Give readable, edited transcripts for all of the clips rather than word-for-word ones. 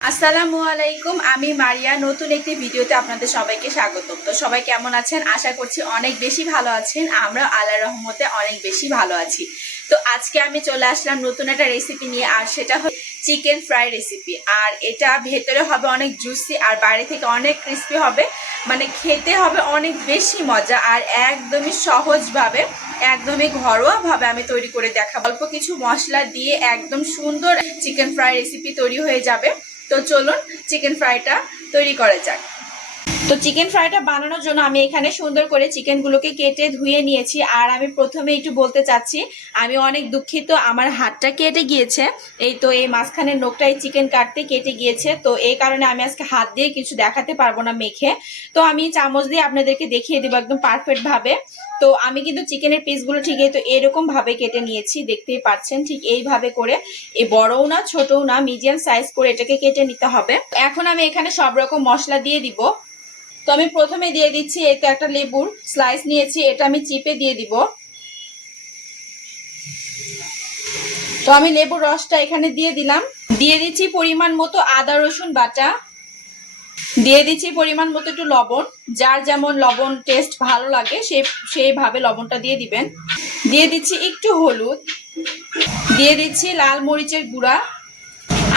আসসালামু আলাইকুম, আমি মারিয়া। নতুন একটি ভিডিওতে আপনাদের সবাইকে স্বাগতম। তো সবাই কেমন আছেন? আশা করছি অনেক বেশি ভালো আছেন। আমরা আল্লাহর রহমতে অনেক বেশি ভালো আছি। তো আজকে আমি চলে আসলাম নতুন একটা রেসিপি নিয়ে, আর সেটা হচ্ছে চিকেন ফ্রাই রেসিপি। আর এটা ভেতরে হবে অনেক জুসি আর বাইরে থেকে অনেক ক্রিস্পি হবে, মানে খেতে হবে অনেক বেশি মজা। আর একদমই সহজভাবে, একদমই ঘরোয়াভাবে আমি তৈরি করে দেখাবো। অল্প কিছু মশলা দিয়ে একদম সুন্দর চিকেন ফ্রাই রেসিপি তৈরি হয়ে যাবে। তো চলুন চিকেন ফ্রাইটা তৈরি করা যাক। তো চিকেন ফ্রাইটা বানানোর জন্য আমি এখানে সুন্দর করে চিকেনগুলোকে কেটে ধুয়ে নিয়েছি। আর আমি প্রথমে একটু বলতে চাচ্ছি, আমি অনেক দুঃখিত, আমার হাতটা কেটে গিয়েছে। এই তো এই মাঝখানের নোকটা এই চিকেন কাটতে কেটে গিয়েছে, তো এই কারণে আমি আজকে হাত দিয়ে কিছু দেখাতে পারবো না মেখে। তো আমি চামচ দিয়ে আপনাদেরকে দেখিয়ে দেবো একদম পারফেক্ট ভাবে। তো আমি কিন্তু চিকেনের পিসগুলো ঠিক এই তো এরকম ভাবে কেটে নিয়েছি, দেখতেই পাচ্ছেন। ঠিক এইভাবে করে, এই বড়ও না ছোটও না, মিডিয়াম সাইজ করে এটাকে কেটে নিতে হবে। এখন আমি এখানে সব রকম মশলা দিয়ে দিব। তো আমি প্রথমে দিয়ে দিচ্ছি, এই তো একটা লেবুর স্লাইস নিয়েছি, এটা আমি চিপে দিয়ে দিব। তো আমি লেবুর রসটা এখানে দিয়ে দিলাম। দিয়ে দিচ্ছি পরিমাণ মতো আদা রসুন বাটা, দিয়ে দিচ্ছি পরিমাণ মতো একটু লবণ। যার যেমন লবণ টেস্ট ভালো লাগে সেইভাবে লবণটা দিয়ে দিবেন। দিয়ে দিচ্ছি একটু হলুদ, দিয়ে দিচ্ছি লাল মরিচের গুঁড়া।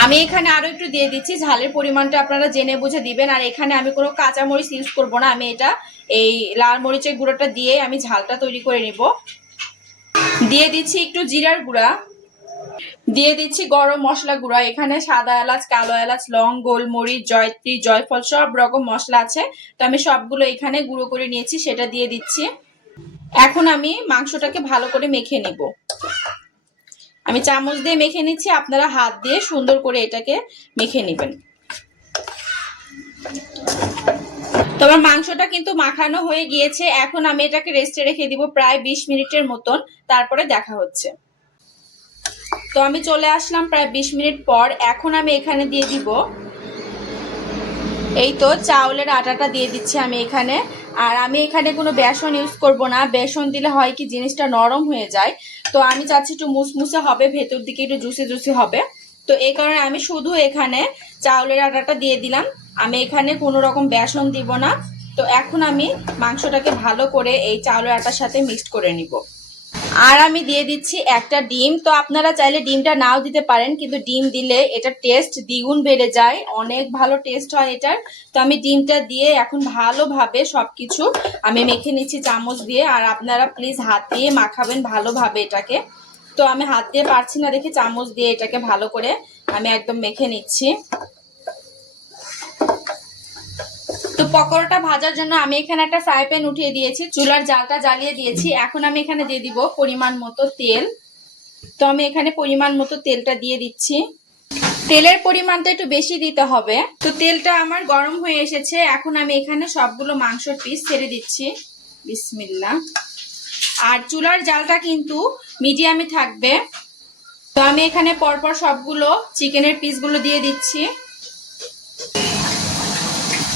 আমি এখানে আরো একটু দিয়ে দিচ্ছি, ঝালের পরিমাণটা আপনারা জেনে বুঝে দিবেন। আর এখানে আমি কোনো কাঁচা মরিচ ইউজ করবো না, আমি এটা এই লাল মরিচের গুঁড়োটা দিয়ে আমি ঝালটা তৈরি করে নিব। দিয়ে দিচ্ছি একটু জিরার গুঁড়া, দিয়ে দিচ্ছি গরম মশলা গুঁড়া। এখানে সাদা এলাচ, কালো এলাচ, লং, গোলমরিচ, জয়ত্রী, জয়ফল সব রকম মশলা আছে। তো আমি সবগুলো এখানে গুঁড়ো করে নিয়েছি, সেটা দিয়ে দিচ্ছি। এখন আমি মাংসটাকে ভালো করে মেখে নিব। আমি চামচ দিয়ে মেখে নিচ্ছি, আপনারা হাত দিয়ে সুন্দর করে এটাকে মেখে নেবেন। তো আমার মাংসটা কিন্তু মাখানো হয়ে গিয়েছে। এখন আমি এটাকে রেস্টে রেখে দিব প্রায় 20 মিনিটের মতন, তারপরে দেখা হচ্ছে। তো আমি চলে আসলাম প্রায় 20 মিনিট পর। এখন আমি এখানে দিয়ে দিব, এই তো চাউলের আটাটা দিয়ে দিচ্ছি আমি এখানে। আর আমি এখানে কোনো বেসন ইউজ করব না, বেসন দিলে হয় কি জিনিসটা নরম হয়ে যায়। তো আমি চাচ্ছি একটু মুসমুসে হবে, ভেতর দিকে একটু জুসি জুসি হবে। তো এই কারণে আমি শুধু এখানে চাউলের আটাটা দিয়ে দিলাম, আমি এখানে কোনো রকম বেসন দিব না। তো এখন আমি মাংসটাকে ভালো করে এই চাউলের আটার সাথে মিক্সড করে নিব। আর আমি দিয়ে দিচ্ছি একটা ডিম। তো আপনারা চাইলে ডিমটা নাও দিতে পারেন, কিন্তু ডিম দিলে এটা টেস্ট দ্বিগুণ বেড়ে যায়, অনেক ভালো টেস্ট হয় এটার। তো আমি ডিমটা দিয়ে এখন ভালোভাবে সবকিছু আমি মেখে নিচ্ছি চামচ দিয়ে। আর আপনারা প্লিজ হাত দিয়ে মাখাবেন ভালোভাবে এটাকে। তো আমি হাত দিয়ে পারছি না দেখে চামচ দিয়ে এটাকে ভালো করে আমি একদম মেখে নিচ্ছি। তো পকোড়াটা ভাজার জন্য আমি এখানে একটা ফ্রাই প্যান উঠিয়ে দিয়েছি, চুলার জালটা জ্বালিয়ে দিয়েছি। এখন আমি এখানে দিয়ে দিব পরিমাণ মতো তেল। তো আমি এখানে পরিমাণ মতো তেলটা দিয়ে দিচ্ছি। তেলের পরিমাণটা একটু বেশি দিতে হবে। তো তেলটা আমার গরম হয়ে এসেছে, এখন আমি এখানে সবগুলো মাংসের পিস ছেড়ে দিচ্ছি। বিসমিল্লাহ। আর চুলার জালটা কিন্তু মিডিয়ামে থাকবে। তো আমি এখানে পরপর সবগুলো চিকেনের পিসগুলো দিয়ে দিচ্ছি।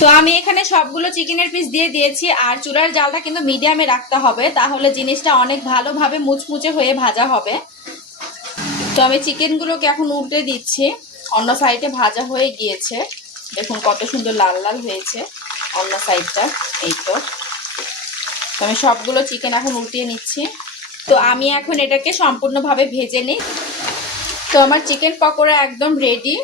তো আমি এখানে সবগুলো চিকেনের পিস দিয়ে দিয়েছি। আর চুলার জালটা কিন্তু মিডিয়ামে রাখতে হবে, তাহলে জিনিসটা অনেক ভালোভাবে মুচমুচে হয়ে ভাজা হবে। তো আমি চিকেনগুলোকে এখন উল্টে দিচ্ছি। অন্য সাইডে ভাজা হয়ে গিয়েছে, দেখুন কত সুন্দর লাল লাল হয়েছে অন্য সাইডটা। এই তো আমি সবগুলো চিকেন এখন উল্টিয়ে নিচ্ছি। তো আমি এখন এটাকে সম্পূর্ণভাবে ভেজে নিই। তো আমার চিকেন পকোড়া একদম রেডি।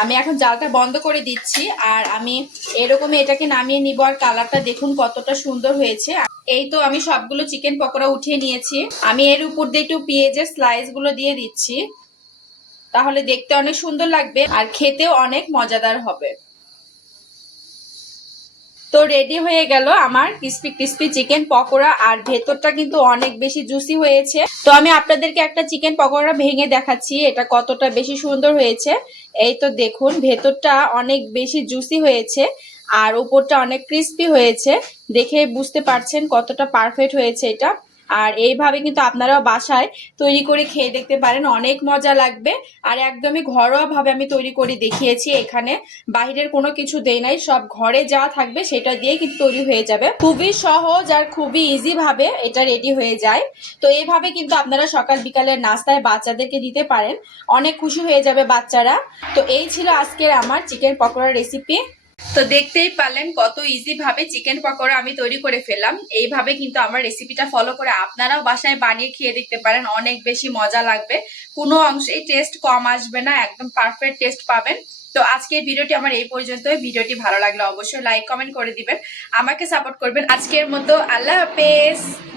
আমি এখন জালটা বন্ধ করে দিচ্ছি। আর আমি এরকমই এটাকে নামিয়ে নিব। আর কালারটা দেখুন কতটা সুন্দর হয়েছে। এই তো আমি সবগুলো চিকেন পকোড়া উঠিয়ে নিয়েছি। আমি এর উপর দিয়ে একটু পেঁয়াজের স্লাইস গুলো দিয়ে দিচ্ছি, তাহলে দেখতে অনেক সুন্দর লাগবে আর খেতেও অনেক মজাদার হবে। তো রেডি হয়ে গেল আমার ক্রিস্পি ক্রিস্পি চিকেন পকোড়া। আর ভেতরটা কিন্তু অনেক বেশি জুসি হয়েছে। তো আমি আপনাদেরকে একটা চিকেন পকোড়া ভেঙে দেখাচ্ছি এটা কতটা বেশি সুন্দর হয়েছে। এই তো দেখুন ভেতরটা অনেক বেশি জুসি হয়েছে আর উপরটা অনেক ক্রিস্পি হয়েছে, দেখে বুঝতে পারছেন কতটা পারফেক্ট হয়েছে এটা। আর এইভাবে কিন্তু আপনারাও বাসায় তৈরি করে খেয়ে দেখতে পারেন, অনেক মজা লাগবে। আর একদমই ঘরোয়া ভাবে আমি তৈরি করে দেখিয়েছি, এখানে বাইরের কোনো কিছু দেই নাই, সব ঘরে যা থাকবে সেটা দিয়ে কিন্তু তৈরি হয়ে যাবে। খুবই সহজ আর খুবই ইজি ভাবে এটা রেডি হয়ে যায়। তো এইভাবে কিন্তু আপনারা সকাল বিকালের নাস্তায় বাচ্চাদেরকে দিতে পারেন, অনেক খুশি হয়ে যাবে বাচ্চারা। তো এই ছিল আজকের আমার চিকেন পকোড়া রেসিপি। তো দেখতেই পারলেন কত ইজি ভাবে চিকেন পকোড়া আমি তৈরি করে ফেললাম। এইভাবে কিন্তু আমার রেসিপিটা ফলো করে আপনারাও বাসায় বানিয়ে খেয়ে দেখতে পারেন, অনেক বেশি মজা লাগবে, কোনো অংশেই টেস্ট কম আসবে না, একদম পারফেক্ট টেস্ট পাবেন। তো আজকের ভিডিওটি আমার এই পর্যন্তই। ভিডিওটি ভালো লাগলে অবশ্যই লাইক কমেন্ট করে দিবেন, আমাকে সাপোর্ট করবেন। আজকের মতো আল্লাহ হাফেজ।